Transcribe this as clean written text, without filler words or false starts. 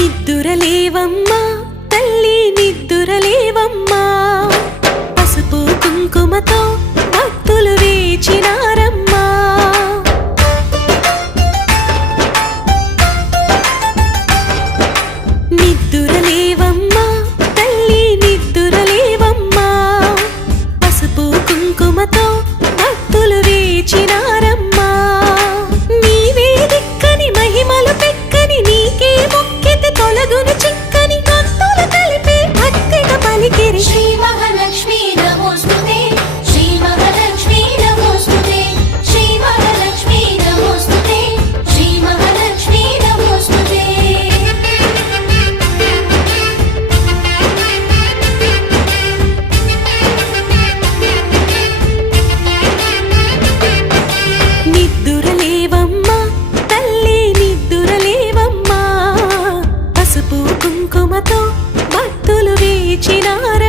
నిద్దురలేవమ్మా తల్లి నిద్దురలేవమ్మా పసుపు కుంకుమతో భక్తులు వేచినారమ్మా నిద్దురలేవమ్మా తల్లి నిద్దురలేవమ్మా పసుపు కుంకుమతో భక్తులు వేచినారమ్మా నీవే దిక్కని మహిమలు పెక్కని నీకే మొక్కితే తొలగును చిక్కని భక్తులు కలిపి భక్తిగా పలికిరి శ్రీ మహాలక్ష్మీ నమోస్తుతే శ్రీ మహాలక్ష్మీ నమోస్తుతే శ్రీ మహాలక్ష్మీ నమోస్తుతే శ్రీ మహాలక్ష్మీ నమోస్తుతే నిద్దురలేవమ్మా తల్లి నిద్దురలేవమ్మా పసుపు కుంకుమతో భక్తులు వేచినారు